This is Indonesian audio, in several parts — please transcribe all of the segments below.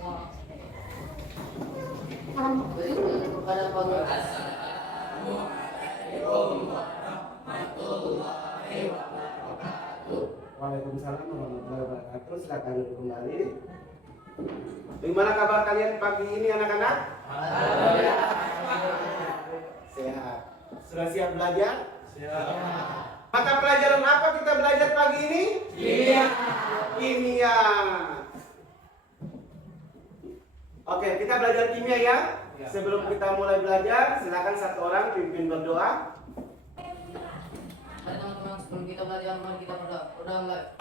Waalaikumsalam warahmatullahi wabarakatuh. Silakan duduk kembali. Bagaimana kabar kalian pagi ini anak-anak? Sehat. Sudah siap belajar? Siap. Mata pelajaran apa kita belajar pagi ini? Kimia. Kimia. Oke, kita belajar kimia ya. Sebelum kita mulai belajar, silakan satu orang pimpin berdoa. Teman-teman, sebelum kita belajar, mari kita berdoa mulai.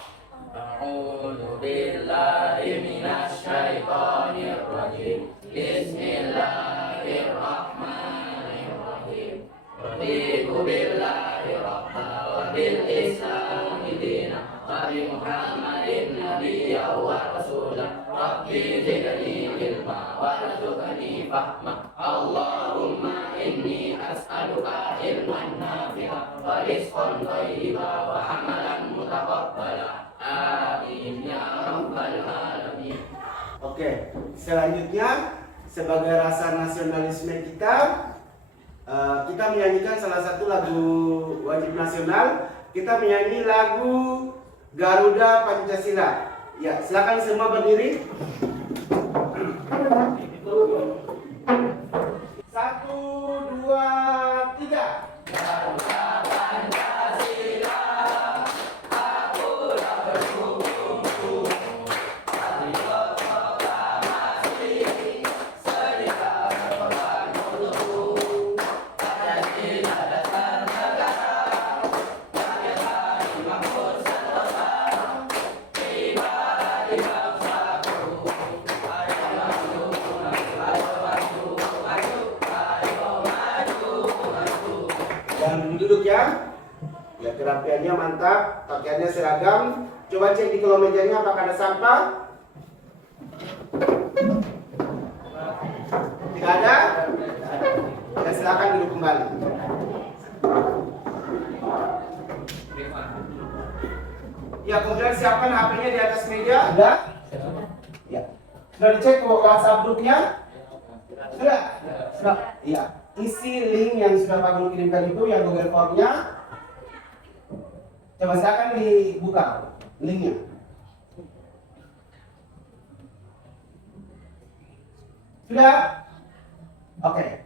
A'udzu billahi minasy syaithanir rajim. Bismillahirrahmanirrahim. Raditu billahi rabban wa bil islami dinan wa bi Muhammadin nabiyyan wa rasulan. Rabbi zidni ilma warzuqni fahma. Allahumma inni as'aluka ilman nafi'a wa rizqan thayyiban wa amalan mutaqabbala. Amin ya rabbal alamin. Oke, selanjutnya sebagai rasa nasionalisme kita, kita menyanyikan salah satu lagu wajib nasional. Kita menyanyi lagu Garuda Pancasila. Ya, silakan semua berdiri. 1, 2, 3. Garuda Pancasila, akulah berkuku. Hari proklamasi, sedia berkorban untukku. Pancasila dasar negara, rakyat hari makmur sentosa. Ibarat di bangsaku, ayo maju, ayo maju, maju, ayo maju, maju. Dan duduk ya. Ya, kerapiannya mantap, pakaiannya seragam. Coba cek di kolong mejanya apakah ada sampah. Tidak ada? Ya, silakan duduk kembali. Ya, kemudian siapkan HP-nya di atas meja. Ada? Ya. Sudah dicek WhatsApp grupnya? Sudah? Sudah. Iya. Isi link yang sudah Pak Guru kirimkan itu, yang Google Form-nya. Coba silakan dibuka linknya. Sudah? Oke.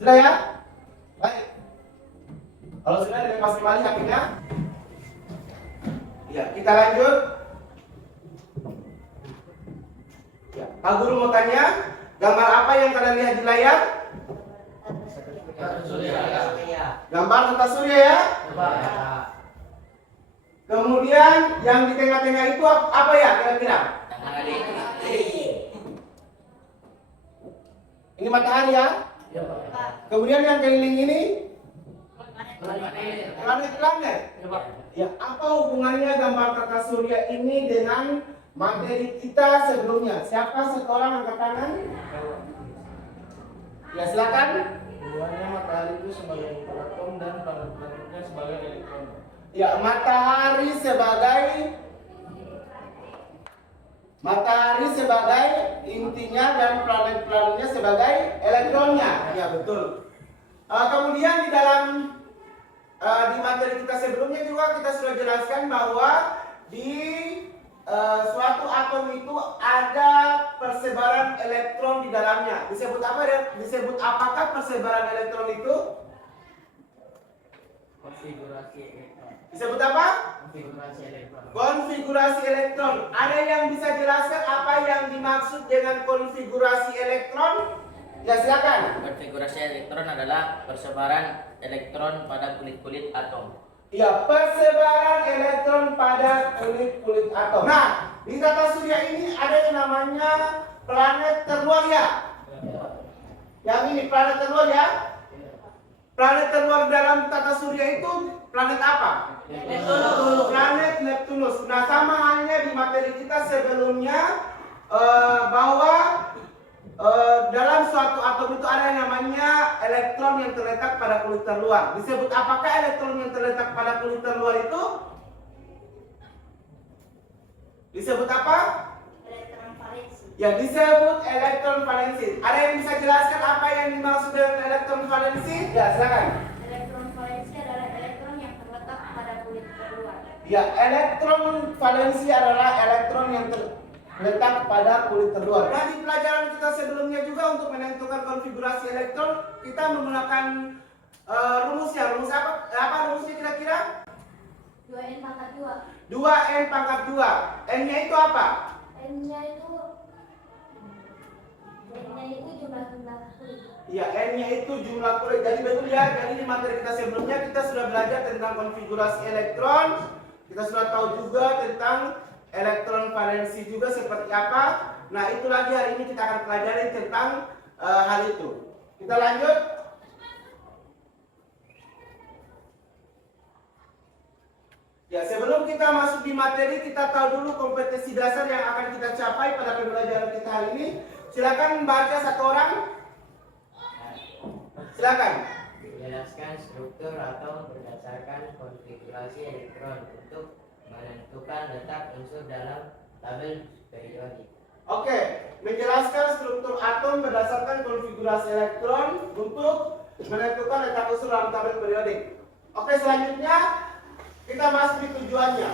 Sudah ya? Baik. Kalau sudah, dilepas kembali HP-nya. Ya, kita lanjut. Ya, Pak Guru mau tanya, gambar apa yang kalian lihat di layar? Gambar tata surya ya? Kemudian yang di tengah-tengah itu apa ya kira-kira? Ini matahari ya? Kemudian yang keliling ini? Planet-planet. Ya, apa hubungannya gambar tata surya ini dengan materi kita sebelumnya? Siapa seorang angkat tangan? Ya, silakan. Hubungannya matahari itu sebagai atom dan planet-planetnya sebagai elektron. Ya, matahari sebagai intinya dan planet-planetnya sebagai elektronnya. Ya, betul. Kemudian di dalam di materi kita sebelumnya juga kita sudah jelaskan bahwa di suatu atom itu ada persebaran elektron di dalamnya. Disebut apa ya? Disebut apakah persebaran elektron itu? Konfigurasi elektron. Disebut apa? Konfigurasi elektron. Konfigurasi elektron. Ada yang bisa jelaskan apa yang dimaksud dengan konfigurasi elektron? Ya, silakan. Konfigurasi elektron adalah persebaran elektron pada kulit-kulit atom. Ya, persebaran elektron pada kulit-kulit atom. Nah, di tata surya ini ada yang namanya planet terluar ya. Yang ini planet terluar ya. Planet terluar dalam tata surya itu planet apa? Neptunus. Planet Neptunus. Nah, sama halnya di materi kita sebelumnya bahwa dalam suatu atom itu ada yang namanya elektron yang terletak pada kulit terluar. Disebut apakah elektron yang terletak pada kulit terluar itu? Disebut apa? Elektron valensi. Ya, disebut elektron valensi. Ada yang bisa jelaskan apa yang dimaksud dengan elektron valensi? Ya, silakan. Elektron valensi adalah elektron yang terletak pada kulit terluar. Ya, elektron valensi adalah elektron yang terletak pada kulit terluar. Nah, di pelajaran kita sebelumnya juga untuk menentukan konfigurasi elektron, kita menggunakan rumusnya. Rumus apa rumusnya kira-kira? 2N pangkat 2. 2N pangkat 2. N-nya itu apa? N-nya itu jumlah kulit. Ya, N-nya itu jumlah kulit. Jadi betul ya, jadi di materi kita sebelumnya kita sudah belajar tentang konfigurasi elektron. Kita sudah tahu juga tentang elektron valensi juga seperti apa. Nah, itu lagi hari ini kita akan pelajari tentang hal itu. Kita lanjut. Ya, sebelum kita masuk di materi, kita tahu dulu kompetensi dasar yang akan kita capai pada pembelajaran kita hari ini. Silakan membaca satu orang. Silakan. Menjelaskan struktur atom berdasarkan konfigurasi elektron untuk menentukan letak unsur dalam tabel periodik. Oke, menjelaskan struktur atom berdasarkan konfigurasi elektron untuk menentukan letak unsur dalam tabel periodik. Oke, selanjutnya kita masuk di tujuannya.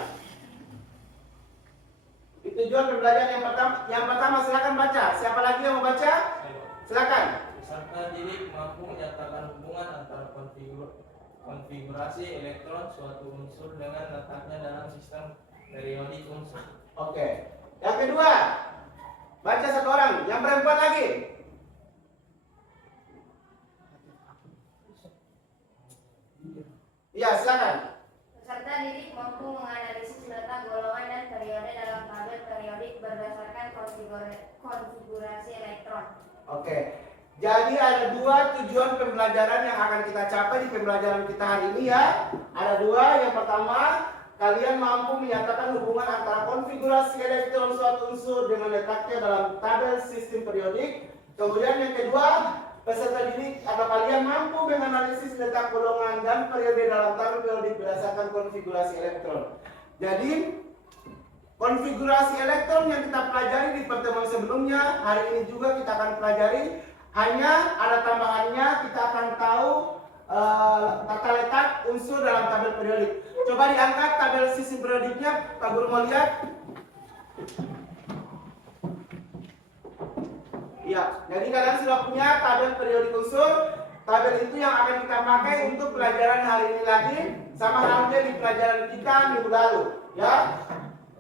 Di tujuan pembelajaran yang pertama silakan baca. Siapa lagi yang mau baca? Silakan. Peserta didik mampu menyatakan hubungan antara konfigurasi elektron suatu unsur dengan letaknya dalam sistem periodik unsur. Oke. Yang kedua, baca satu orang. Yang perempuan lagi. Iya, silakan. Peserta didik mampu menganalisis letak golongan dan periode dalam tabel periodik berdasarkan konfigurasi elektron. Oke. Jadi ada dua tujuan pembelajaran yang akan kita capai di pembelajaran kita hari ini ya. Ada dua. Yang pertama, kalian mampu menyatakan hubungan antara konfigurasi elektron suatu unsur dengan letaknya dalam tabel sistem periodik. Kemudian yang kedua, peserta didik atau kalian mampu menganalisis letak golongan dan periode dalam tabel periodik berdasarkan konfigurasi elektron. Jadi konfigurasi elektron yang kita pelajari di pertemuan sebelumnya, hari ini juga kita akan pelajari. Hanya ada tambahannya, kita akan tahu tata letak unsur dalam tabel periodik. Coba diangkat tabel sistem periodiknya, Pak Guru mau lihat. Ya, jadi kalian sudah punya tabel periodik unsur. Tabel itu yang akan kita pakai untuk pelajaran hari ini lagi, sama halnya di pelajaran kita minggu lalu. Ya,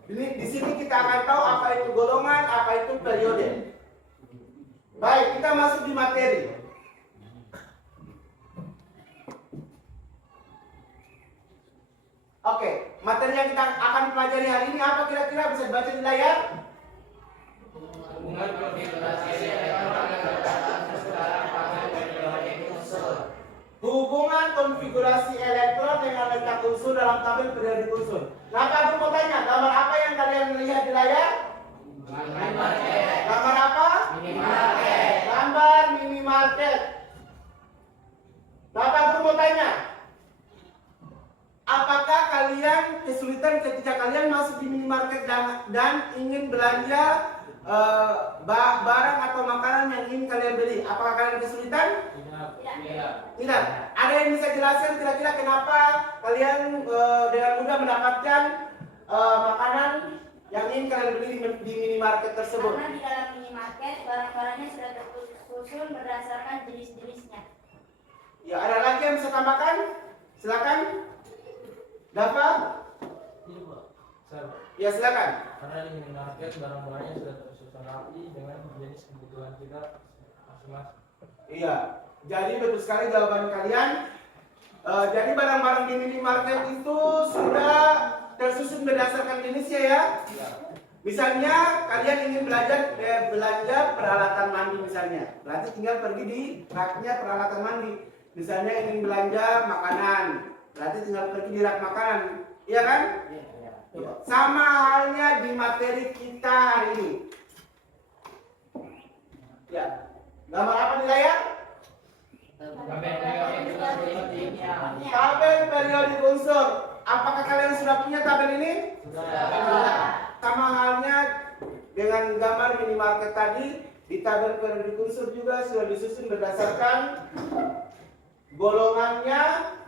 di sini kita akan tahu apa itu golongan, apa itu periode. Baik, kita masuk di materi. Oke, materi yang kita akan pelajari hari ini apa kira-kira, bisa dibaca di layar? Hubungan konfigurasi elektron dengan letak unsur dalam tabel periodik unsur. Hubungan konfigurasi elektron dengan letak unsur dalam tabel periodik unsur. Nah, aku mau tanya, gambar apa yang kalian lihat di layar? Gambar apa? Minimarket. Gambar minimarket. Nah, aku mau tanya, apakah kalian kesulitan ketika kalian masuk di minimarket dan ingin belanja barang atau makanan yang ingin kalian beli? Apakah kalian kesulitan? Tidak. Ada yang bisa jelaskan kira-kira kenapa kalian dengan mudah mendapatkan makanan yang ingin kalian beli di minimarket tersebut? Karena di dalam minimarket barang-barangnya sudah tersusun berdasarkan jenis-jenisnya. Ya, ada lagi yang bisa tambahkan? Silakan. Dava? Ya, silakan. Karena di minimarket barang-barangnya sudah tersusun rapi dengan jenis kebutuhan kita masing-masing. Iya. Jadi betul sekali jawaban kalian. Jadi barang-barang di minimarket itu sudah tersusun berdasarkan jenisnya ya. Misalnya kalian ingin belanja peralatan mandi misalnya, berarti tinggal pergi di raknya peralatan mandi. Misalnya ingin belanja makanan, berarti tinggal pergi di rak makanan, iya kan? Iya. Sama halnya di materi kita hari ini. Ya, gambar apa di layar? Tabel periodik unsur. Apakah kalian sudah punya tabel ini? Sudah. Sama halnya dengan gambar minimarket tadi, di tabel periodik unsur juga sudah disusun berdasarkan golongannya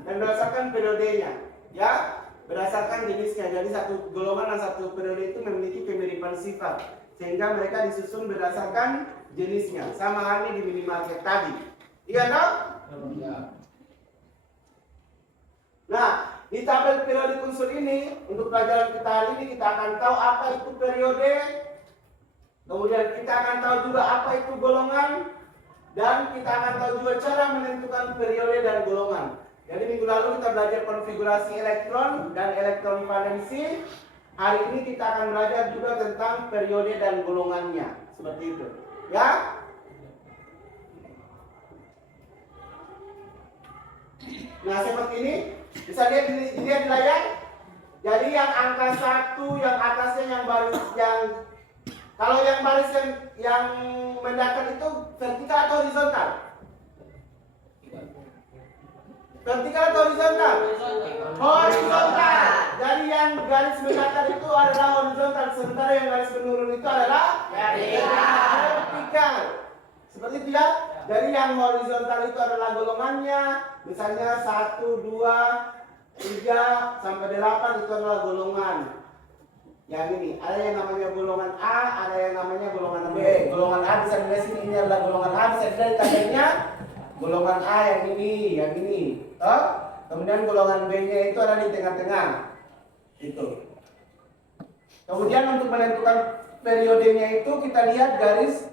dan berdasarkan periodenya, ya, berdasarkan jenisnya. Jadi satu golongan dan satu periode itu memiliki kemiripan sifat, sehingga mereka disusun berdasarkan jenisnya. Sama halnya di minimarket tadi, iya toh? Ya. Nah, di tabel periodik unsur ini, untuk pelajaran kita hari ini kita akan tahu apa itu periode, kemudian kita akan tahu juga apa itu golongan, dan kita akan tahu juga cara menentukan periode dan golongan. Jadi minggu lalu kita belajar konfigurasi elektron dan elektron valensi. Hari ini kita akan belajar juga tentang periode dan golongannya, seperti itu, ya. Nah, seperti ini. Bisa lihat di layar. Jadi yang angka 1 yang atasnya yang baris yang kalau yang baris yang mendatar itu vertikal atau horizontal? Vertikal atau horizontal? Horizontal. Jadi yang garis mendatar itu adalah horizontal, sementara yang garis menurun itu adalah vertikal. Seperti itu ya. Jadi yang horizontal itu adalah golongannya, misalnya 1, 2, 3 sampai 8 itu adalah golongan. Yang ini ada yang namanya golongan A, ada yang namanya golongan B. Golongan A bisa dilihat sini, ini adalah golongan A, bisa dilihat tabelnya. Golongan A yang ini. Toh? Kemudian golongan B-nya itu ada di tengah-tengah. Itu. Kemudian untuk menentukan periodenya itu kita lihat garis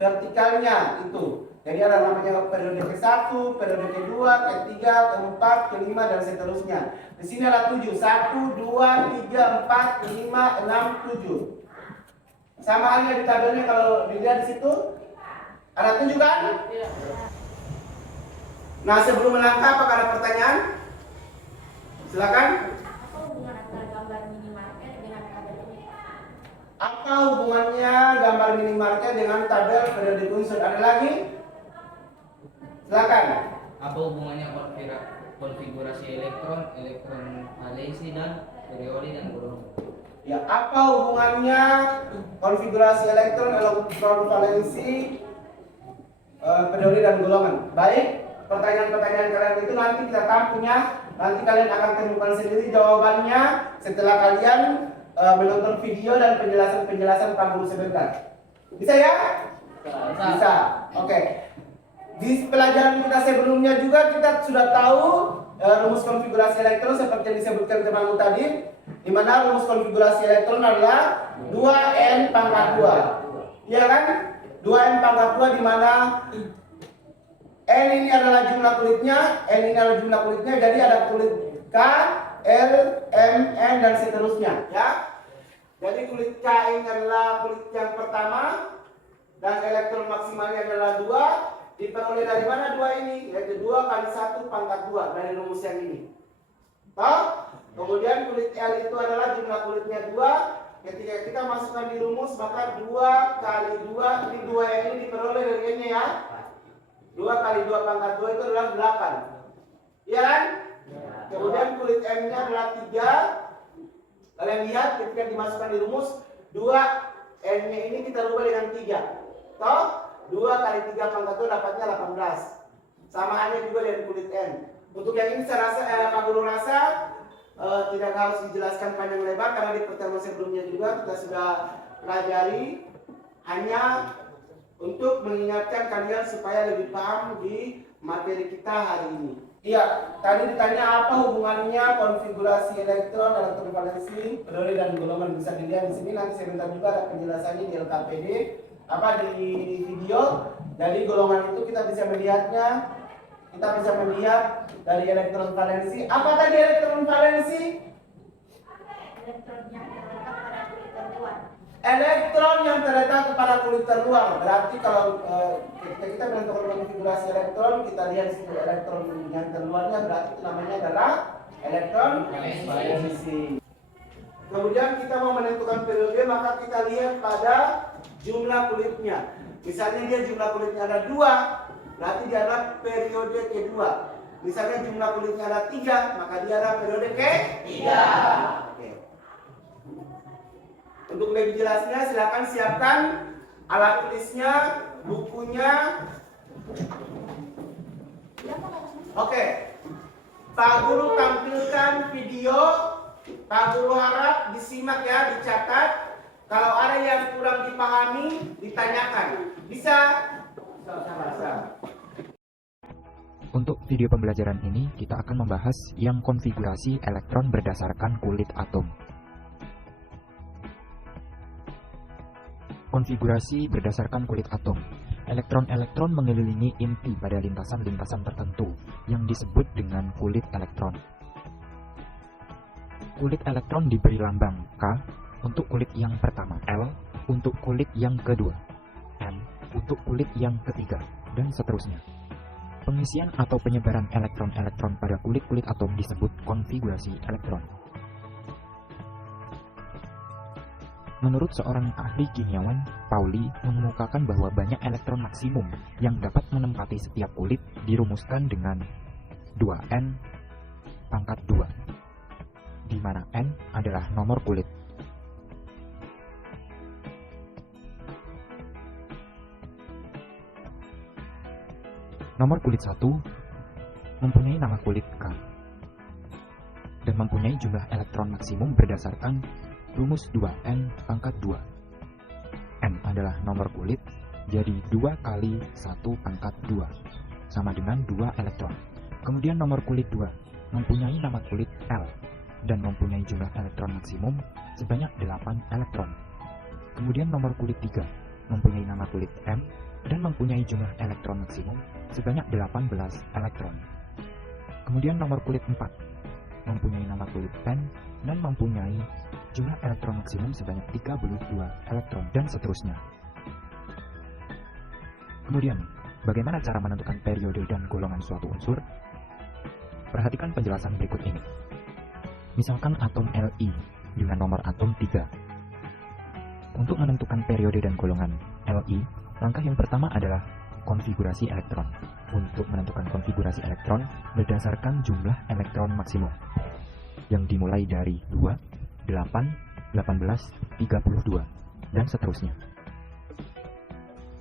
vertikalnya itu. Jadi ada namanya periode ke-1, periode ke-2, ke-3, ke-4, ke-5 dan seterusnya. Di sini ada 7. 1, 2, 3, 4, 5, 6, 7. Sama halnya di tabelnya kalau dilihat di situ ada 7 kan? Nah, sebelum melangkah apakah ada pertanyaan? Silakan. Apa hubungan antara gambar minimarket dengan tabel ini? Apa hubungannya gambar minimarket dengan tabel periodik unsur? Ada lagi? Silakan. Apa hubungannya konfigurasi elektron, elektron valensi dan periode dan golongan? Ya, apa hubungannya konfigurasi elektron, elektron valensi, periode dan golongan? Baik, pertanyaan-pertanyaan kalian itu nanti kita punya, nanti kalian akan temukan sendiri jawabannya setelah kalian menonton video dan penjelasan Pak Guru sebentar. Bisa ya? Bisa. Oke. Di pelajaran kita sebelumnya juga kita sudah tahu rumus konfigurasi elektron seperti yang disebutkan temanku tadi, di mana rumus konfigurasi elektron adalah 2n pangkat 2. Iya kan? 2n pangkat 2 di mana n ini adalah jumlah kulitnya, n ini adalah jumlah kulitnya, jadi ada kulit K, L, M, N dan seterusnya, ya. Jadi kulit K ini adalah kulit yang pertama dan elektron maksimalnya adalah 2. Diperoleh dari mana 2 ini? Yaitu 2 kali 1 pangkat 2 dari rumus yang ini. Toh? Kemudian kulit L itu adalah jumlah kulitnya 2. Ketika kita masukkan di rumus maka 2 kali 2, ini 2 yang ini diperoleh dari N-nya ya. 2 kali 2 pangkat 2 itu adalah 8. Iya kan? Kemudian kulit M-nya adalah 3. Kalian lihat ketika dimasukkan di rumus 2 N-nya ini kita rubah dengan 3. Toh? 2 kali 3 pangkat 2 dapatnya 18. Samaannya juga dengan kulit N. Untuk yang ini saya rasa, Pak Guru rasa tidak harus dijelaskan panjang lebar karena di pertemuan sebelumnya juga kita sudah pelajari, hanya untuk mengingatkan kalian supaya lebih paham di materi kita hari ini. Iya, tadi ditanya apa hubungannya konfigurasi elektron, elektron valensi, periode dan golongan, bisa dilihat di sini. Nanti sebentar juga ada penjelasannya di LKPD, di video. Jadi golongan itu kita bisa melihatnya, kita bisa melihat dari elektron valensi. Apa tadi elektron valensi? Elektron yang terletak pada kulit terluar. Elektron yang terletak pada kulit terluar. Berarti kalau ketika kita menentukan konfigurasi elektron, kita lihat di situ elektron yang terluarnya, berarti itu namanya adalah elektron valensi. Kemudian kita mau menentukan periode, maka kita lihat pada jumlah kulitnya. Misalnya dia jumlah kulitnya ada 2, berarti dia adalah periode kedua. Misalnya jumlah kulitnya ada 3, maka dia adalah periode ketiga. Oke. Untuk lebih jelasnya silakan siapkan alat tulisnya, bukunya. Oke, Pak Guru tampilkan video. Pak Guru harap disimak ya, dicatat. Kalau ada yang kurang dipahami, ditanyakan. Bisa? Bisa. Untuk video pembelajaran ini, kita akan membahas yang konfigurasi elektron berdasarkan kulit atom. Konfigurasi berdasarkan kulit atom. Elektron-elektron mengelilingi inti pada lintasan-lintasan tertentu yang disebut dengan kulit elektron. Kulit elektron diberi lambang K untuk kulit yang pertama, L untuk kulit yang kedua, M untuk kulit yang ketiga, dan seterusnya. Pengisian atau penyebaran elektron-elektron pada kulit-kulit atom disebut konfigurasi elektron. Menurut seorang ahli kimiawan, Pauli mengemukakan bahwa banyak elektron maksimum yang dapat menempati setiap kulit dirumuskan dengan 2n pangkat 2, di mana n adalah nomor kulit. Nomor kulit 1 mempunyai nama kulit K dan mempunyai jumlah elektron maksimum berdasarkan rumus 2n pangkat 2. N adalah nomor kulit, jadi 2 kali 1 pangkat 2 sama dengan 2 elektron. Kemudian nomor kulit 2 mempunyai nama kulit L dan mempunyai jumlah elektron maksimum sebanyak 8 elektron. Kemudian nomor kulit 3 mempunyai nama kulit M dan mempunyai jumlah elektron maksimum sebanyak 18 elektron. Kemudian nomor kulit 4 mempunyai nama kulit N dan mempunyai jumlah elektron maksimum sebanyak 32 elektron, dan seterusnya. Kemudian, bagaimana cara menentukan periode dan golongan suatu unsur? Perhatikan penjelasan berikut ini. Misalkan atom Li dengan nomor atom 3. Untuk menentukan periode dan golongan Li, langkah yang pertama adalah konfigurasi elektron. Untuk menentukan konfigurasi elektron berdasarkan jumlah elektron maksimum yang dimulai dari 2, 8, 18, 32, dan seterusnya.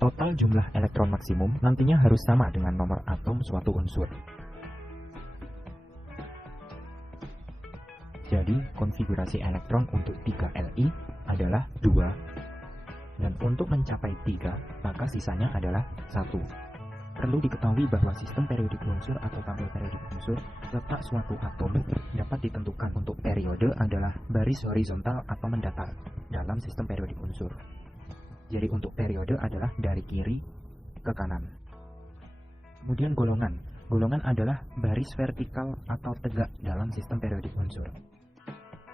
Total jumlah elektron maksimum nantinya harus sama dengan nomor atom suatu unsur. Jadi, konfigurasi elektron untuk 3Li adalah 2, dan untuk mencapai 3, maka sisanya adalah 1. Perlu diketahui bahwa sistem periodik unsur atau tabel periodik unsur letak suatu atom dapat ditentukan untuk periode adalah baris horizontal atau mendatar dalam sistem periodik unsur. Jadi untuk periode adalah dari kiri ke kanan. Kemudian golongan. Golongan adalah baris vertikal atau tegak dalam sistem periodik unsur.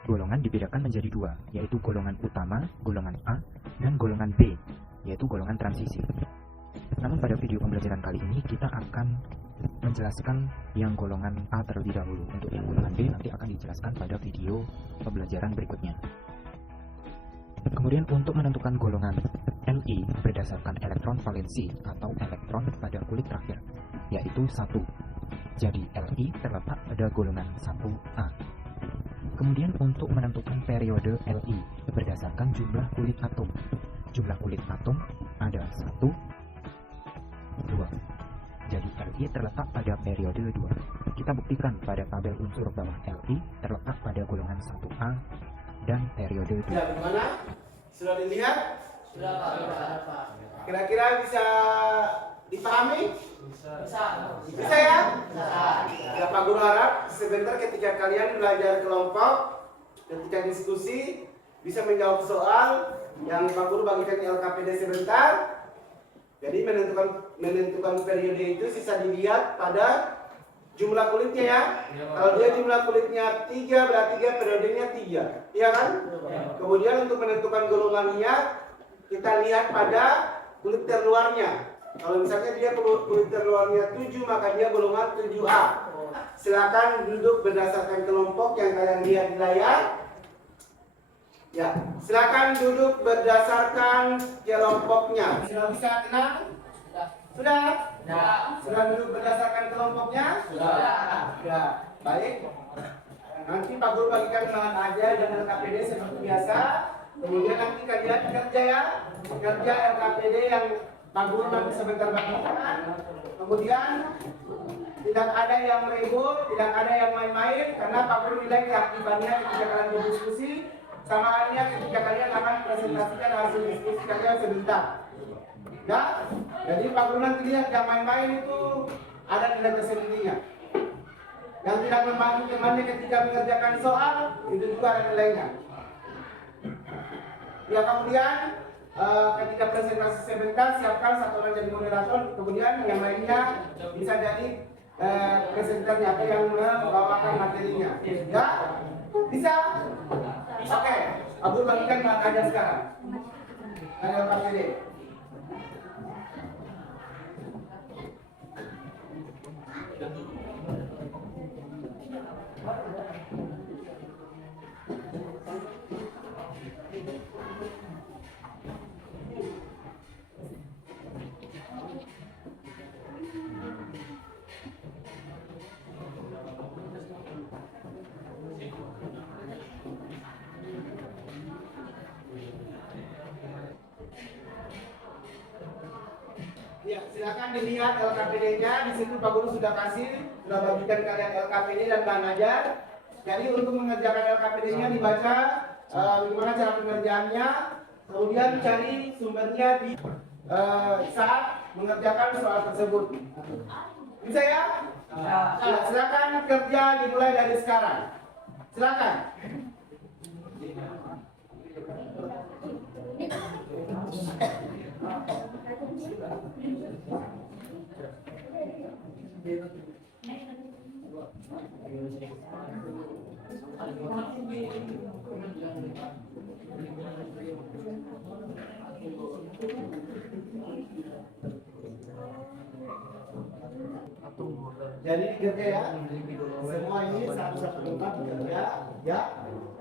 Golongan dibedakan menjadi 2, yaitu golongan utama, golongan A, dan golongan B, yaitu golongan transisi. Namun pada video pembelajaran kali ini kita akan menjelaskan yang golongan A terlebih dahulu. Untuk yang golongan B nanti akan dijelaskan pada video pembelajaran berikutnya. Kemudian untuk menentukan golongan Li berdasarkan elektron valensi atau elektron pada kulit terakhir, yaitu 1. Jadi Li terletak pada golongan 1A. Kemudian untuk menentukan periode Li berdasarkan jumlah kulit atom. Jumlah kulit atom ada 1, 2. Jadi Li terletak pada periode 2. Kita buktikan pada tabel unsur bahwa Li terletak pada golongan 1A dan periode 2. Ya, gimana? Sudah dilihat? Sudah Pak. Kira-kira bisa dipahami? Bisa ya? Ya, Pak Guru harap sebentar ketika kalian belajar kelompok, ketika diskusi, bisa menjawab soal yang Pak Guru bagikan di LKPD sebentar. Jadi menentukan periode itu sisa dilihat pada jumlah kulitnya ya. Kalau dia jumlah kulitnya 3 berarti dia periodenya 3. Iya kan? Kemudian untuk menentukan golongannya kita lihat pada kulit terluarnya. Kalau misalnya dia kulit terluarnya 7 maka dia golongan 7A. Silakan duduk berdasarkan kelompok yang kalian lihat di layar. Ya, silakan duduk berdasarkan kelompoknya. Sudah bisa tenang? Sudah? Sudah duduk berdasarkan kelompoknya? Sudah. Ya, baik. Nanti Pak Guru bagikan bahan ajar dan LKPD seperti biasa. Kemudian nanti kalian kerja ya, kerja LKPD yang Pak Guru nanti sebentar bagikan. Kemudian tidak ada yang ribut, tidak ada yang main-main, karena Pak Guru nilai keaktifannya ketika kalian berdiskusi, sama halnya ketika kalian akan presentasikan hasil diskusi kalian sebentar. Ya, jadi Pak Guru nanti lihat yang main-main itu ada nilai tersendirinya. Yang tidak membantu temannya ketika mengerjakan soal, itu juga ada nilainya. Ya, kemudian ketika presentasi sebentar, siapkan satu orang jadi moderator, kemudian yang lainnya bisa jadi presentatornya atau yang membawakan materinya. Ya, bisa? Oke, Abdul bagikan aja sekarang. Ada LKPD. Ya, silakan dilihat LKPD-nya. Di situ Pak Guru sudah bagikan kalian LKPD dan bahan ajar. Jadi untuk mengerjakan LKPD-nya dibaca bagaimana cara pengerjaannya, kemudian cari sumbernya di saat mengerjakan soal tersebut. Bisa ya? Ya, silakan kerja dimulai dari sekarang. Silakan. Jadi kerja ya, semua ini satu-satu tempat kerja, ya,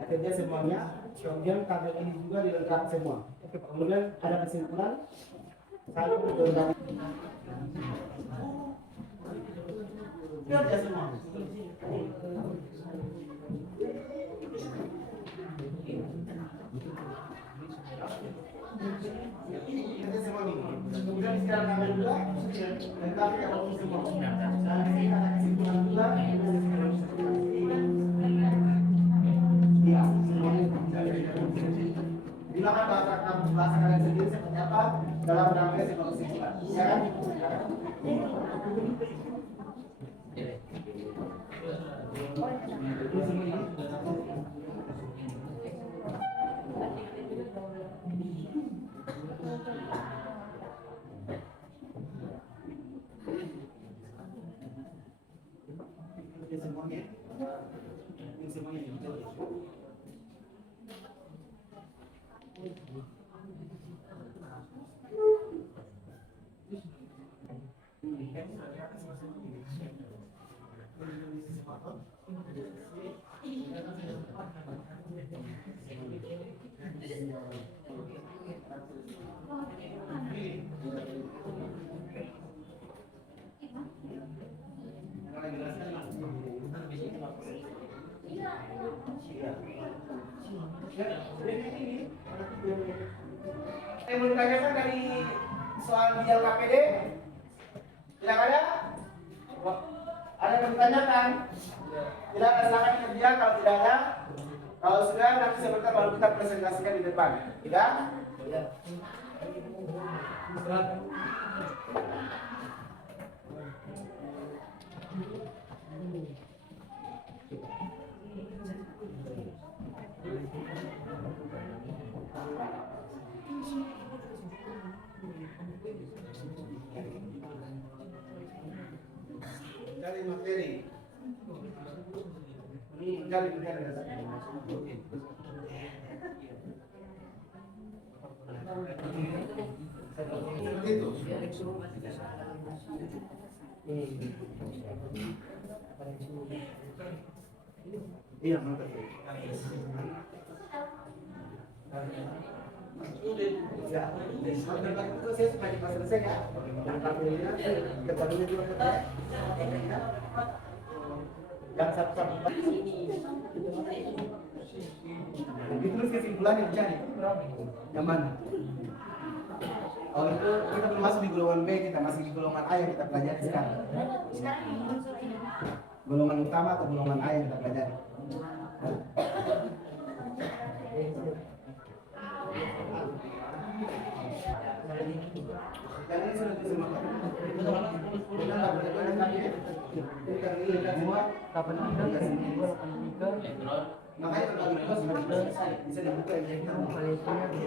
kerja semuanya. Kemudian tabel ini juga dilengkapi semua. Kemudian ada kesimpulan. Satu kerja semua. Kerja semua ini. Kemudian sekarang tabel juga lengkapi kalau semua. Kesimpulan juga. Iya, silakan bahasa kalian sendiri seperti apa dalam rangka sebuah kesimpulan. Ya kan? Saya mau ditanyakan dari soal di LKPD. Tidak ada? Ada yang ditanyakan? Tidak ada, silakan kerja. Kalau tidak ada, kalau sudah nanti sebentar baru kita presentasikan di depan. Tidak? Tidak. Cari materi. Cari itu. Iya, mantap. Ya, itu saya supaya cepat selesai ya. Dan tabelnya, ketabelnya juga betul. Yang satu-satu. Ditulis kesimpulan yang dicari. Yang mana? Oh itu kita belum masuk di golongan B, kita masih di golongan A yang kita pelajari sekarang. Golongan utama atau golongan A yang kita pelajari? Dan ini sudah disebutkan. Kita nggak boleh banyak lagi ya. Kita ini semua kapan kita Elektron makanya terbagi dua sudah bisa dibuka elektron Malaysia di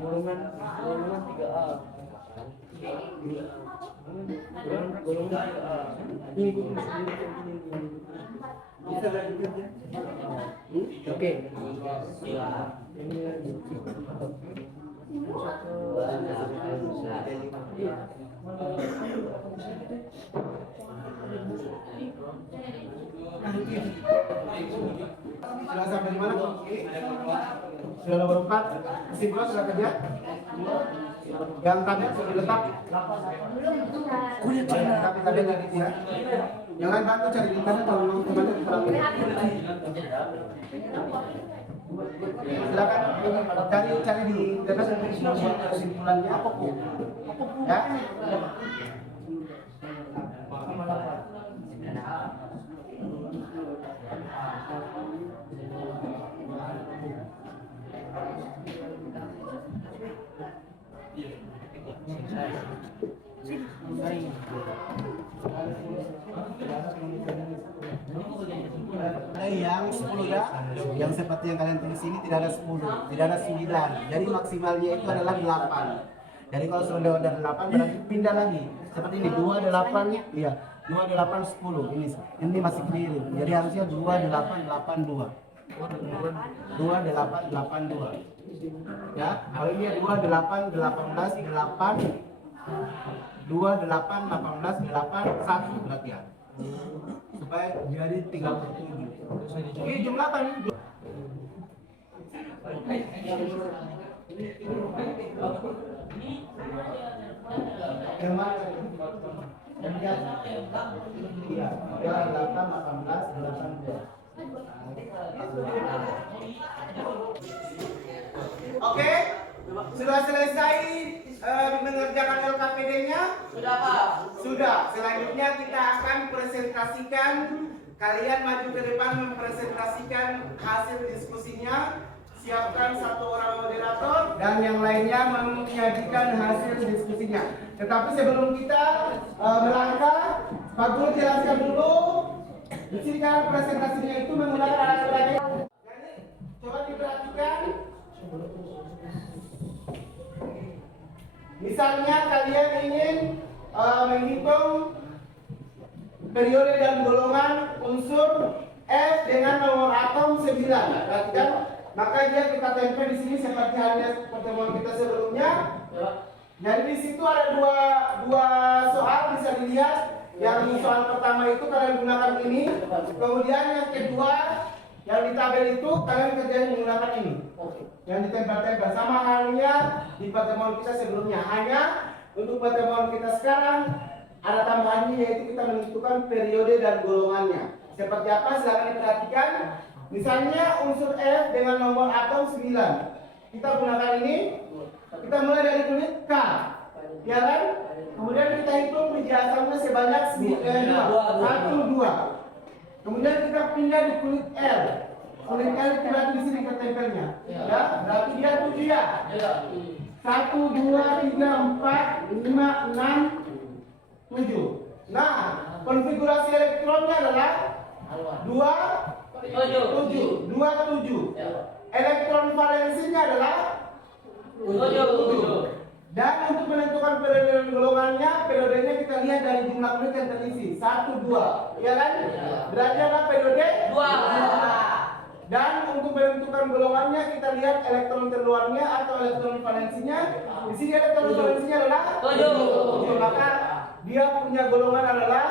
golongan 3A. Golongan 3A. Ini bisa lanjutkan ya? Oke. Sudah sampai di mana? Sudah nomor 4. Kesimpulan sudah kerja? Yang tadi sudah letak? Tapi tadi nggak gitu ya? Jangan bantu cari di internet kalau teman-teman kurang. Silakan cari di internet dan buat kesimpulannya apa bu? Ya. Yang 10 ya, yang seperti yang kalian tulis ini tidak ada 10, tidak ada 9. Jadi maksimalnya itu adalah 8. Jadi kalau sudah ada 8 berarti pindah lagi. Seperti ini 28, iya. 28 10. Ini masih keliru. Jadi harusnya 2882. 2882. Ya, kalau ini 28 18 8 28 18 8 1 berarti ya. Supaya jadi 37. Oke, jumlah apa ini? Yang mana? Iya, 8 18 82. Oke, sudah selesai mengerjakan LKPD-nya? sudah Pak. Sudah. Selanjutnya kita akan presentasikan. Kalian maju ke depan mempresentasikan hasil diskusinya. Siapkan satu orang moderator dan yang lainnya menyajikan hasil diskusinya. Tetapi sebelum kita melangkah, Pak Guru jelaskan dulu. Di sini kan presentasinya itu menggunakan alat-alat. Jadi coba diperhatikan. Misalnya kalian ingin menghitung periode dan golongan unsur F dengan nomor atom 9. Perhatikan, maka dia kita tempel di sini seperti halnya pertemuan kita sebelumnya. Jadi di situ ada dua soal bisa dilihat. Yang soal pertama itu kalian gunakan ini, kemudian yang kedua yang di tabel itu kalian kerjain menggunakan ini. Yang ditempel-tempel sama halnya di pertemuan kita sebelumnya. Hanya untuk pertemuan kita sekarang ada tambahannya yaitu kita menentukan periode dan golongannya. Seperti apa? Silakan diperhatikan. Misalnya unsur F dengan nomor atom 9. Kita gunakan ini. Kita mulai dari kulit K. Ya kan? Kemudian kita hitung biji asamnya sebanyak 1, 2. Kemudian kita pindah di kulit L. Kulit L kita di sini ketempelnya. Ya, berarti dia 7 ya. 1, 2, 3, 4, 5, 6, 7. Nah, konfigurasi elektronnya adalah 27. Elektron valensinya adalah 7. Dan untuk menentukan periode dan golongannya, periodenya kita lihat dari jumlah kulit yang terisi 1, 2, ya kan? Berarti ada periode 2. Dan untuk menentukan golongannya kita lihat elektron terluarnya atau elektron valensinya. Di sini elektron valensinya adalah 7. Maka dia punya golongan adalah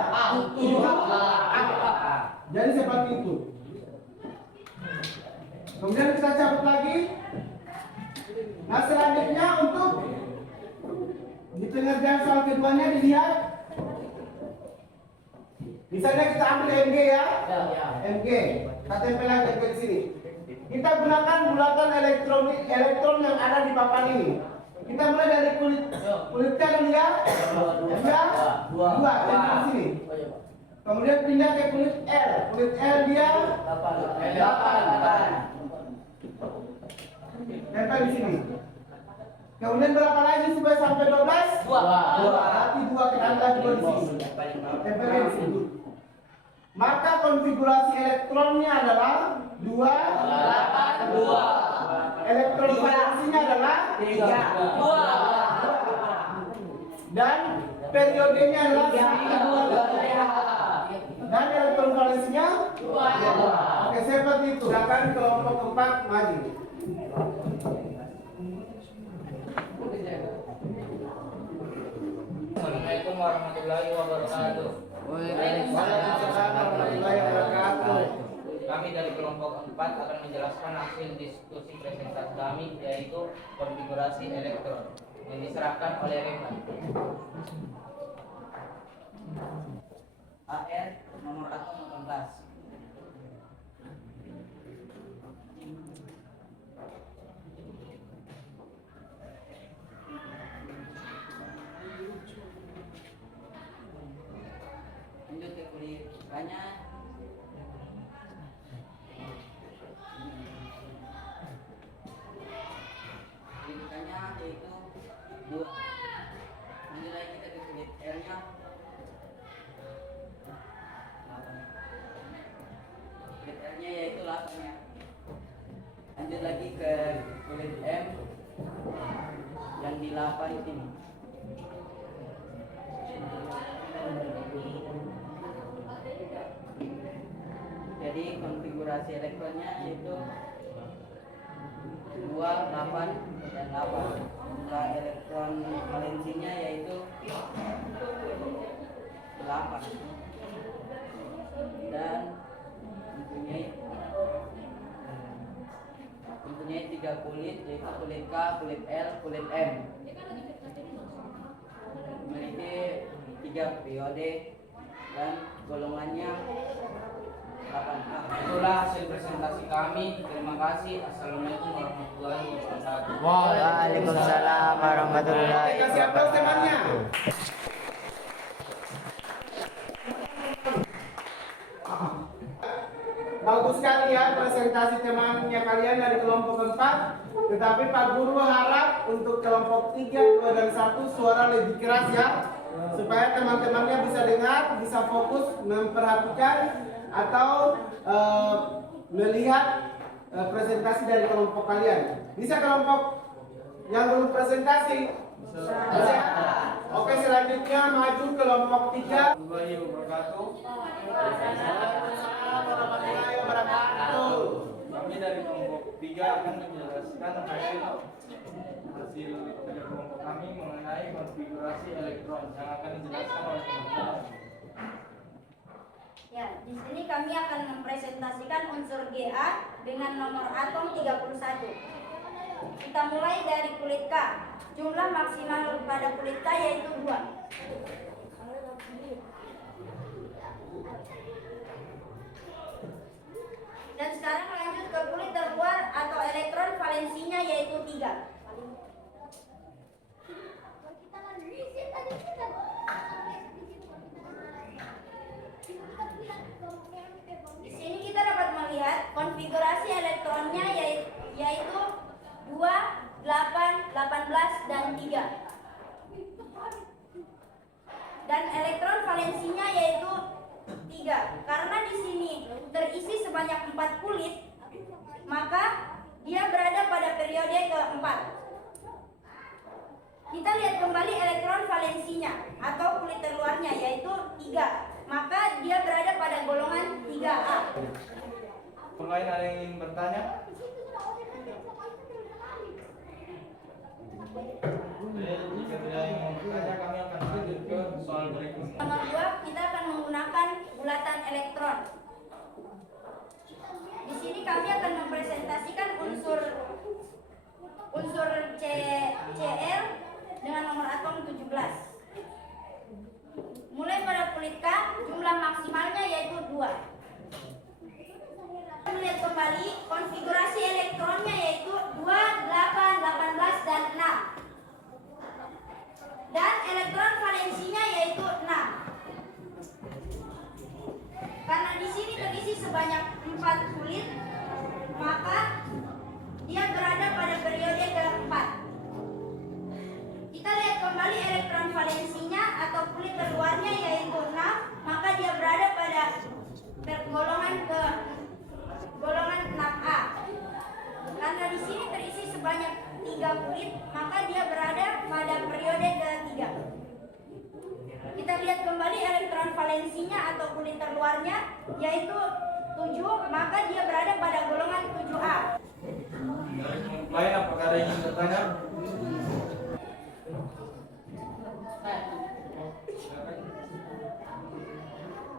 7. Jadi seperti itu. Kemudian kita cabut lagi. Nah selanjutnya untuk pengerjaan soal keduanya dilihat. Misalnya kita ambil Mg ya. Mg. Kita tempelkan Mg di sini. Kita gunakan bulatan elektron yang ada di papan ini. Kita mulai dari kulit K dulu ya. Dua. Tempel di sini. Kemudian pindah ke kulit L. Kulit L dia 8. Tempel di sini. Kemudian berapa lagi supaya sampai 12? 2. Berarti 2 kita angkat 2 di sini. Tempel di sini. Maka konfigurasi elektronnya adalah 2. Elektron valensinya adalah 3. Dan periodenya adalah 1. Dan elektron valensinya 2. Oke, seperti itu. Silakan kelompok keempat maju. Assalamualaikum warahmatullahi wabarakatuh. Waalaikumsalam warahmatullahi wabarakatuh. Kami dari kelompok 4 akan menjelaskan hasil diskusi presentasi kami, yaitu konfigurasi elektron yang diserahkan oleh Revan. AR nomor atom 18. Lanjut ke kulit K-nya. Kulit K-nya yaitu 2. Lanjut lagi kita ke kulit R-nya. Kulit R-nya yaitu 8 ya. Lanjut lagi ke kulit M yang di 8 ini. Jadi konfigurasi elektronnya yaitu 2, 8, dan 8. Jumlah elektron valensinya yaitu 8. Dan mempunyai 3 kulit, yaitu kulit K, kulit L, kulit M. Memiliki 3 periode dan golongannya 8A. Itulah hasil presentasi kami. Terima kasih. Assalamualaikum warahmatullahi wabarakatuh. Waalaikumsalam warahmatullahi Kasih aplaus temannya. Bagus sekali ya presentasi temannya kalian dari kelompok 4. Tetapi Pak Guru harap untuk kelompok 3, 2, dan 1 suara lebih keras ya, supaya teman-temannya bisa dengar, bisa fokus memperhatikan atau melihat presentasi dari kelompok kalian. Bisa kelompok yang belum presentasi? Bisa. Oke, selanjutnya maju kelompok 3. Warahmatullahi wabarakatuh. Warahmatullahi wabarakatuh. Kami dari kelompok 3 akan menjelaskan hasil dari kelompok kami mengenai konfigurasi elektron yang akan dijelaskan oleh teman-teman. Ya, di sini kami akan mempresentasikan unsur Ga dengan nomor atom 31. Kita mulai dari kulit K. Jumlah maksimal pada kulit K yaitu 2. Dan sekarang lanjut ke kulit terluar atau elektron valensinya yaitu 3. Di sini kita dapat melihat konfigurasi elektronnya yaitu 2, 8, 18, dan 3. Dan elektron valensinya yaitu 3. Karena di sini terisi sebanyak 4 kulit, maka dia berada pada periode keempat. Kita lihat kembali elektron valensinya atau kulit terluarnya yaitu 3. Maka dia berada pada golongan 3A. Selain ada yang ingin bertanya? Jika tidak yang mau bertanya, kami akan lanjut ke soal berikutnya. Nomor 2, kita akan menggunakan bulatan elektron. Di sini kami akan mempresentasikan unsur Cl dengan nomor atom 17. kulit, maka dia berada pada periode ketiga. Kita lihat kembali elektron valensinya atau kulit terluarnya, yaitu 7, maka dia berada pada golongan 7A. Dari mempelai apakah ada yang ingin bertanya?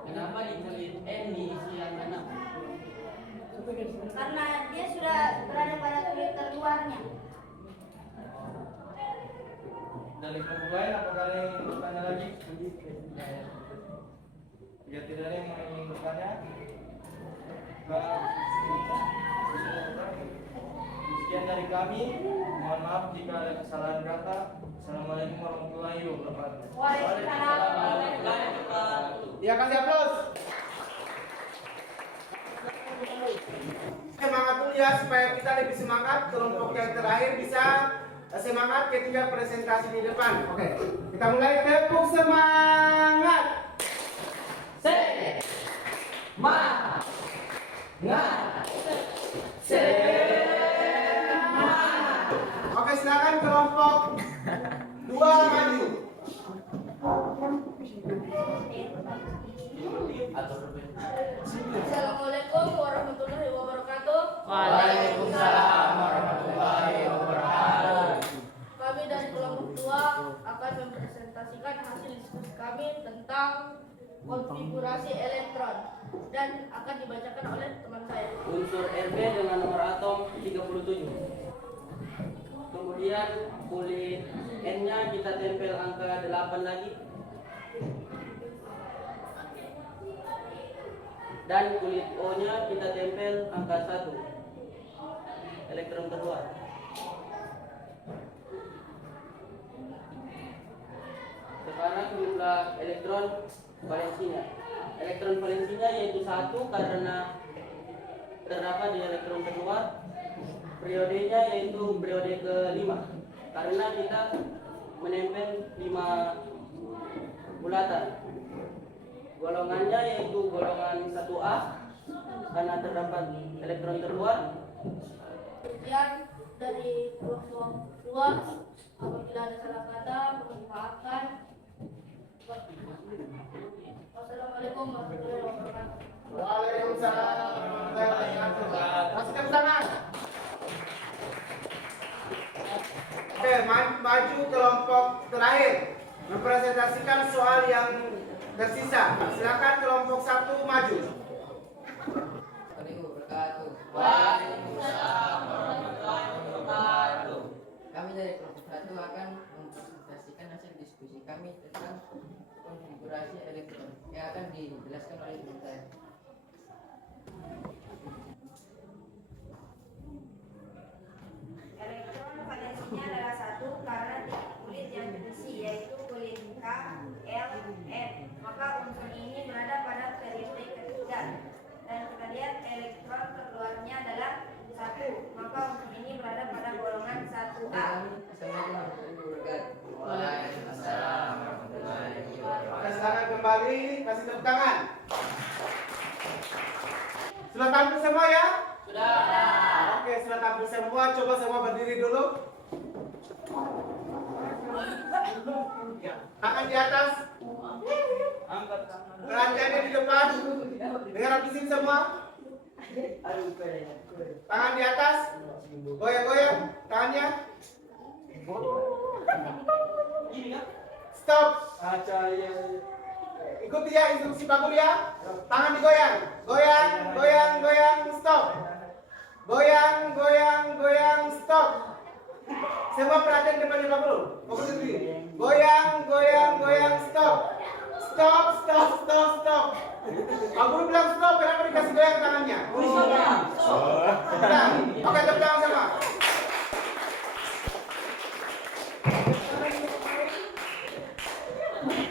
Kenapa di kulit M diisi yang 6? Karena dia sudah berada pada kulit terluarnya. Dari kelompok lain apakah ada yang ingin bertanya lagi? Jika tidak ada yang ingin bertanya, sekian dari kami. Mohon maaf jika ada kesalahan kata. Assalamualaikum warahmatullahi wabarakatuh. Waalaikumsalam. Ya, kasih aplaus. Semangat dulu ya supaya kita lebih semangat. Kelompok yang terakhir bisa semangat ketika presentasi di depan. Oke, kita mulai. Tepuk semangat. Oke, silakan kelompok 2 maju. Assalamualaikum warahmatullahi wabarakatuh. Waalaikumsalam warahmatullahi wabarakatuh. Kami dari kelompok 2 akan mempresentasikan hasil diskusi kami tentang konfigurasi elektron dan akan dibacakan oleh teman saya. Unsur Rb dengan nomor atom 37. Kemudian kulit N-nya kita tempel angka 8 lagi. Dan kulit O-nya kita tempel angka 1. Elektron keluar. Sekarang jumlah elektron valensinya. Elektron valensinya yaitu 1 karena terdapat di elektron keluar. Periodenya yaitu periode ke-5 karena kita menempel 5 bulatan. Golongannya yaitu golongan 1A karena terdapat elektron terluar. Kemudian dari kelompok 2, apabila ada salah kata mohon dimaafkan. Wassalamualaikum warahmatullahi wabarakatuh. Waalaikumsalam. Kasih tepuk tangan. Oke, maju kelompok terakhir mempresentasikan soal yang tersisa. Silakan kelompok 1 maju. Waalaikumsalam warahmatullahi wabarakatuh. Kami dari kelompok 1 akan mempresentasikan hasil diskusi kami tentang konfigurasi elektron yang akan dijelaskan oleh teman saya. Elektron valensinya adalah 1 karena titik kulit yang diisi yaitu kulit K, L, N. Maka unsur ini berada pada periode ketiga. Dan kita lihat elektron terluarnya adalah 1. Maka unsur ini berada pada golongan 1A. Waalaikumsalam warahmatullahi wabarakatuh. Oke, silakan kembali. Kasih tepuk tangan. Sudah tampil semua ya? Sudah. Oke, sudah tampil semua. Coba semua berdiri dulu. Tangan di atas. Perhatiannya di depan. Dengar habis ini semua. Tangan di atas. Goyang-goyang tangannya. Stop. Ikuti ya instruksi Pak Guru ya. Tangan digoyang. Goyang, goyang, goyang, stop. Goyang, goyang, goyang, stop. Semua perhatian kepada Pak Guru. Fokus sendiri. Goyang, goyang, goyang, stop. Stop, stop, stop, stop. Pak Guru bilang stop, kenapa dikasih goyang tangannya? Nah, oke, tepuk tangan sama.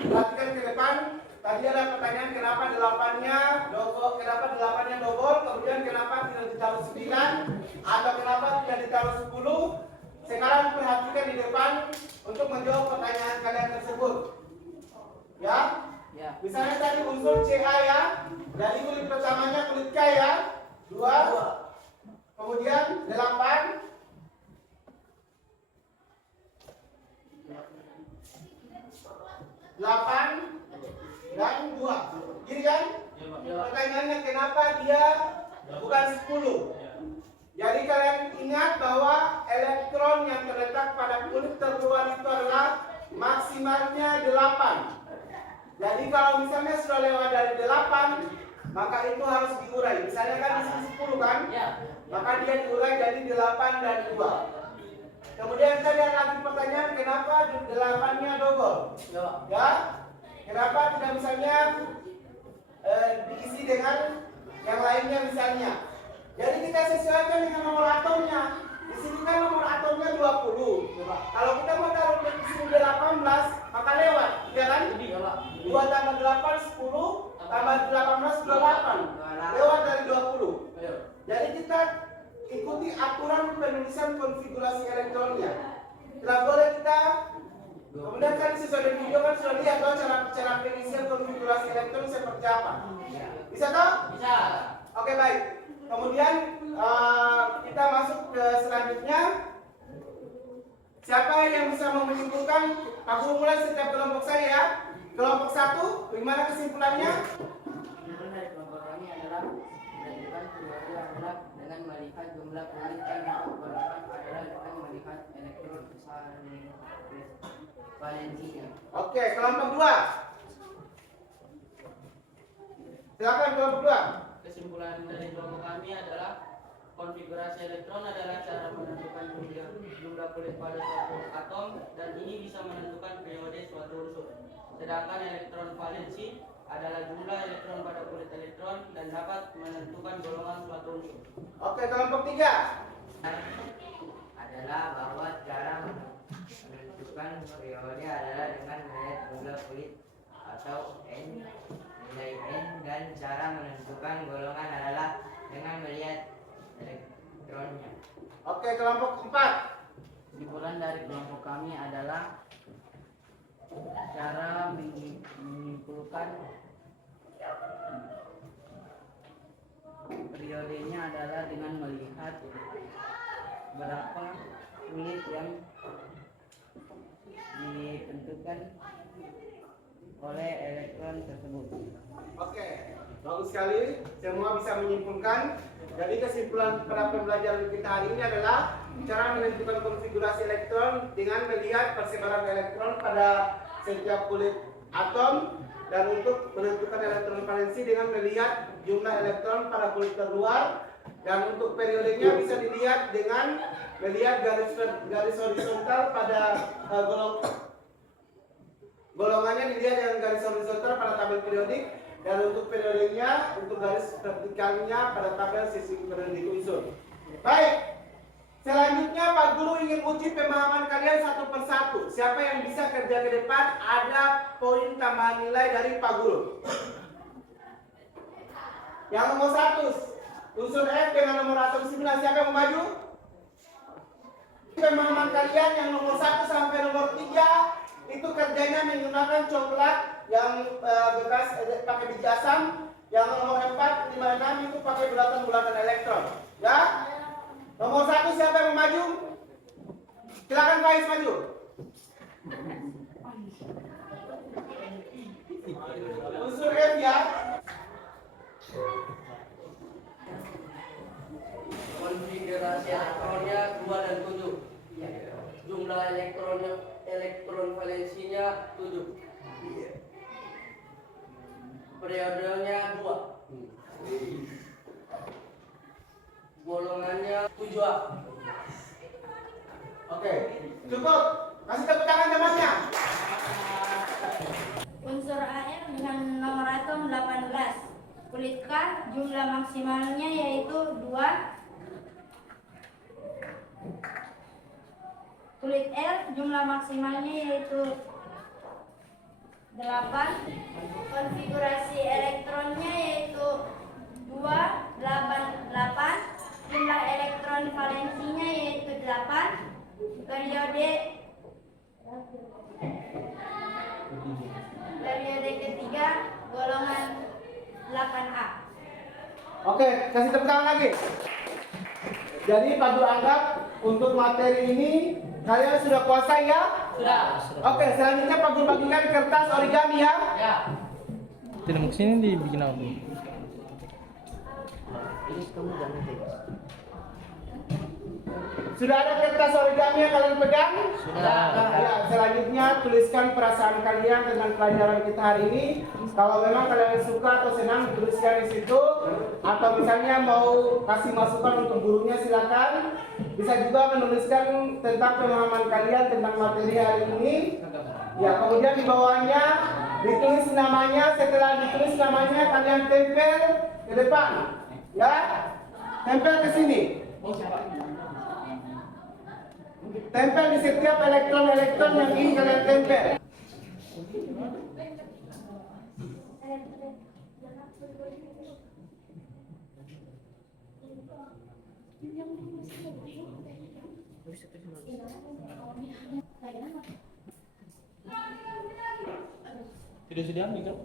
Perhatikan ke depan. Tadi ada pertanyaan kenapa delapannya double, kemudian kenapa tidak ditaruh 9 atau kenapa tidak ditaruh 10. Sekarang perhatikan di depan untuk menjawab pertanyaan kalian tersebut. Ya? Ya. Misalnya tadi unsur Ca ya. Dari kulit pertamanya kulit K ya. 2. Kemudian 8. 8 dan 2. Gini kan? Pertanyaannya kenapa dia bukan 10? Jadi kalian ingat bahwa elektron yang terletak pada kulit terluar itu adalah maksimalnya 8. Jadi kalau misalnya sudah lewat dari 8, maka itu harus diurai. Misalnya kan di sini 10 kan? Maka dia diurai jadi 8 dan 2. Kemudian kita lihat lagi pertanyaan, kenapa 8-nya double? Ya? Kenapa tidak misalnya diisi dengan yang lainnya misalnya? Jadi kita sesuaikan dengan nomor atomnya. Di sini kan nomor atomnya 20. Kalau kita mau taruh di sini 18, maka lewat, ya kan? 2 tambah 8 10, tambah 18 28. Lewat dari 20. Jadi kita ikuti aturan penulisan konfigurasi elektronnya. Tidak boleh kita kemudian kan sesuai dengan video kan sudah lihat toh cara pengisian konfigurasi elektron seperti apa. Bisa toh? Bisa. Oke, baik. Kemudian kita masuk ke selanjutnya. Siapa yang bisa menyimpulkan? Aku mulai setiap kelompok saya ya. Kelompok 1, bagaimana kesimpulannya? Kesimpulan dari kelompok kami adalah menentukan periode adalah dengan melihat jumlah kulit yang diperlukan adalah dengan melihat elektron valensinya. Oke, kelompok 2. Silakan kelompok 2. Kesimpulan dari kelompok kami adalah konfigurasi elektron adalah cara menentukan jumlah kulit pada suatu atom dan ini bisa menentukan periode suatu unsur. Sedangkan elektron valensi adalah jumlah elektron pada kulit elektron dan dapat menentukan golongan suatu unsur. Oke, kelompok 3. Adalah bahwa cara menentukan periode adalah dengan melihat jumlah kulit atau N, nilai N, dan cara menentukan golongan adalah dengan melihat elektronnya. Oke, kelompok 4. Kesimpulan dari kelompok kami adalah cara menyimpulkan periodenya adalah dengan melihat berapa kulit yang ditentukan oleh elektron tersebut. Oke, bagus sekali. Semua bisa menyimpulkan. Jadi kesimpulan pada pembelajaran kita hari ini adalah cara menentukan konfigurasi elektron dengan melihat persebaran elektron pada setiap kulit atom dan untuk menentukan elektron valensi dengan melihat jumlah elektron pada kulit terluar dan untuk periodenya bisa dilihat dengan melihat garis horizontal pada golongannya dilihat dengan garis horizontal pada tabel periodik dan untuk periodenya untuk garis vertikalnya pada tabel sisi periodik unsur. Baik. Selanjutnya Pak Guru ingin uji pemahaman kalian satu persatu. Siapa yang bisa kerja ke depan ada poin tambahan nilai dari Pak Guru. Yang nomor 1, unsur F dengan nomor atom 9. Siapa yang mau maju? Pemahaman kalian yang nomor 1 sampai nomor 3 itu kerjanya menggunakan coklat yang bekas pakai biji asam. Yang nomor 4, 5, 6 itu pakai bulatan-bulatan elektron. Ya? Nomor 1 siapa yang mau maju? Silakan Faiz maju. Unsur F ya. Konfigurasi elektronnya 2 dan 7. Jumlah elektron valensinya 7. Periodenya 2. Golongannya 7A. Oke, cukup. Kasih tepuk tangan temannya. Unsur AR dengan nomor atom 18. Kulit K jumlah maksimalnya yaitu 2. Kulit L jumlah maksimalnya yaitu 8. Konfigurasi elektronnya yaitu 2, 8, 8. Jumlah elektron valensinya yaitu 8. Periode ketiga golongan 8A. Oke, kasih tepuk tangan lagi. Jadi Pak Guru anggap untuk materi ini kalian sudah kuasai ya? Sudah. Oke, selanjutnya Pak Guru bagikan kertas origami ya. Ya. Tidak mau kesini dibikin apa? Sudah ada kertas origami yang kalian pegang? Sudah. Ya, selanjutnya tuliskan perasaan kalian tentang pelajaran kita hari ini. Kalau memang kalian suka atau senang, tuliskan di situ. Atau misalnya mau kasih masukan untuk gurunya, silakan. Bisa juga menuliskan tentang pemahaman kalian tentang materi hari ini. Ya, kemudian di bawahnya ditulis namanya. Setelah ditulis namanya, kalian tempel ke depan. Ya, tempel ke sini. Tempel di setiap elektron-elektron yang ingin kalian tempel. Tidak sudah ambil kan?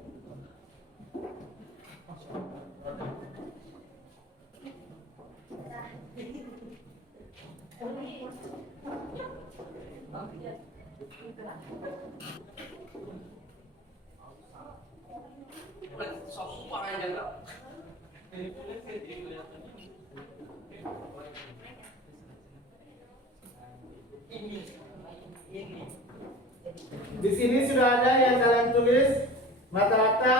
Di sini sudah ada yang kalian tulis. Rata-rata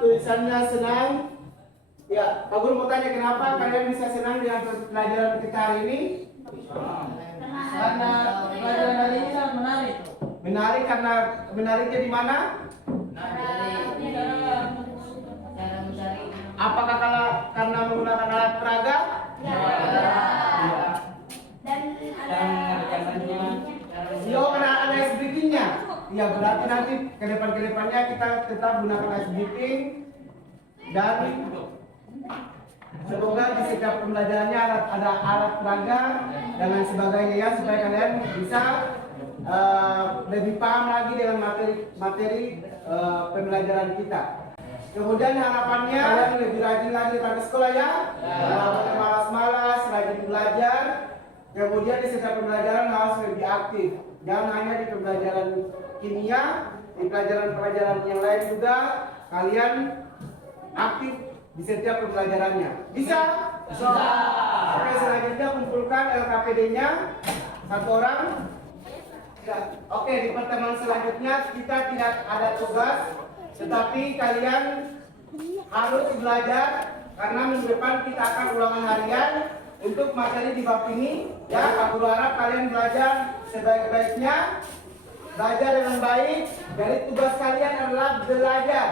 tulisannya senang. Ya, Pak Guru mau tanya kenapa kalian bisa senang dengan pelajaran kita hari ini? Karena pelajaran hari ini sangat menarik. Menarik karena menariknya di mana? Apakah karena menggunakan alat peraga? Ya. Iya. Dan Yo, karena ada ice breaking-nya. Iya, berarti nanti kedepannya kita tetap gunakan ice breaking dan semoga di setiap pembelajarannya ada alat peraga dan lain sebagainya ya, supaya kalian bisa lebih paham lagi dengan materi pembelajaran kita. Kemudian harapannya kalian lebih rajin lagi datang ke sekolah ya. Jangan malas-malas, rajin belajar. Kemudian di setiap pembelajaran harus lebih aktif. Jangan hanya di pembelajaran kimia, di pelajaran-pelajaran yang lain juga kalian aktif di setiap pembelajarannya. Bisa? Bisa. Oke, selanjutnya kumpulkan LKPD-nya satu orang. Ya. Oke, di pertemuan selanjutnya kita tidak ada tugas, tetapi kalian harus belajar karena minggu depan kita akan ulangan harian untuk materi di bab ini. Ya, Pak Guru harap kalian belajar sebaik-baiknya, belajar dengan baik. Jadi tugas kalian adalah belajar.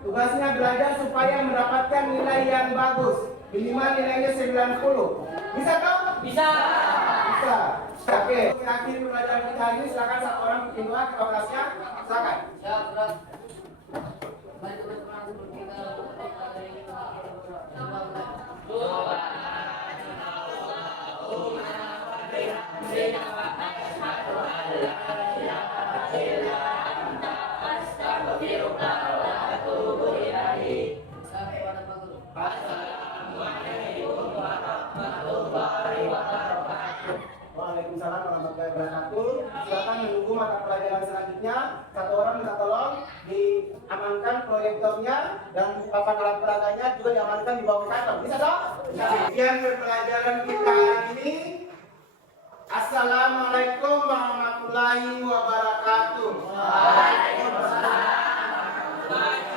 Tugasnya belajar supaya mendapatkan nilai yang bagus, minimal nilainya 90. Bisa toh? Bisa. Bisa. Oke, akhir pelajaran kita hari ini silakan satu orang bikin doa ke kelasnya. Silakan. Waalaikumsalam warahmatullahi wabarakatuh. Silakan menunggu mata pelajaran selanjutnya. Satu orang minta tolong diamankan proyektornya dan papan alat peraganya juga diamankan di bawah kantor. Bisa toh? Demikian pelajaran kita hari ini. Assalamualaikum warahmatullahi wabarakatuh. Waalaikumsalam.